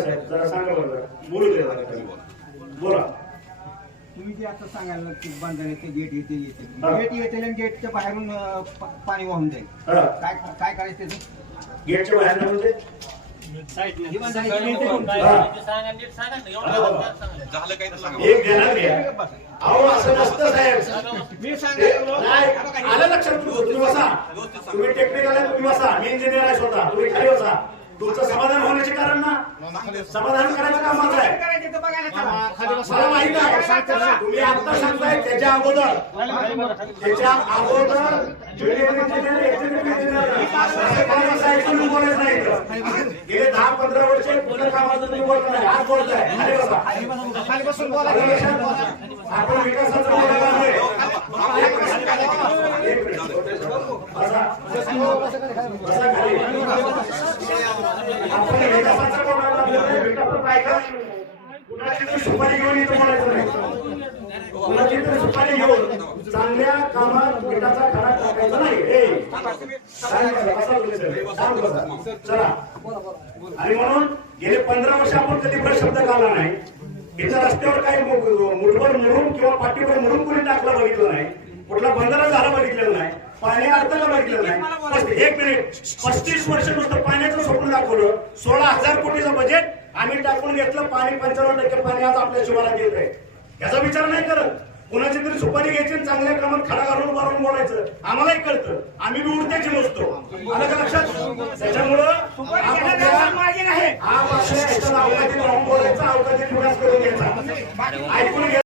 साहेब जरा सांगा बरं. जरा. बोलू दे जरा काही. बोला. तुम्ही जे आता सांगायला की गेट येते येते हा. गेट येते आणि गेटच्या बाहेरून अं, पा- पाणी वाहून जाईल. हा. काय काय करायचं त्याचं गेटच्या बाहेर म्हणजे ही. झालं काही तर सांगा. एक ध्यानात घ्या अहो असं नसतं साहेब. मी सांगायला नाही, आलं लक्षात. तुमचं तुम्ही बसा. तुम्ही टेक्निकल आहे तुम्ही बसा. मी इंजिनियर आहे स्वतः. तुम्ही खाली तुमचं समाधान होण्याचे कारण ना? समाधान करायचं काम माझं आहे. मला माहीत आहे तुम्ही आता सांगताय त्याच्या अगोदर. त्याच्या अगोदर गेले दहा पंधरा वर्ष पूर्ण कामाचं तुम्ही बोलत नाही आज बोलताय. अरे बाबा आपण विकासाचं बोलायला आलोय. एक मिनिट. एक मिनिट. बसा. बसा खाली. आपण विकासाचं बोलायला आलोय. विकासाचं काय का? कुणाची तरी सुपारी घेऊन सुपारी घेऊन चांगल्या कामात खडा टाकायचा नाही चला आणि म्हणून गेले पंधरा वर्ष आपण कधी ब्रश शब्द काढला नाही इथं रस्त्यावर काही मुठभर मुरुम किंवा पाठीभर मुरुम कोणी टाकलं बघितलं नाही कुठला बंधारा झाला बघितलेलं नाही. पाणी अर्थाला बघितलं नाही? एक मिनिट. पस्तीस वर्ष नुसतं पाण्याचं स्वप्न दाखवलं. सोळा हजार कोटीचं बजेट आम्ही टाकून घेतलं. पाणी पंचावन्न टक्के पाणी आज आपल्या शिवाला येत आहे. याचा विचार नाही करत. कुणाची तरी सुपारी घ्यायची चांगल्या क्रमात खडा घालून मारून बोलायचं. आम्हालाही कळतं. आम्ही बी उडत्याची नसतो आलं का लक्षात? त्याच्यामुळं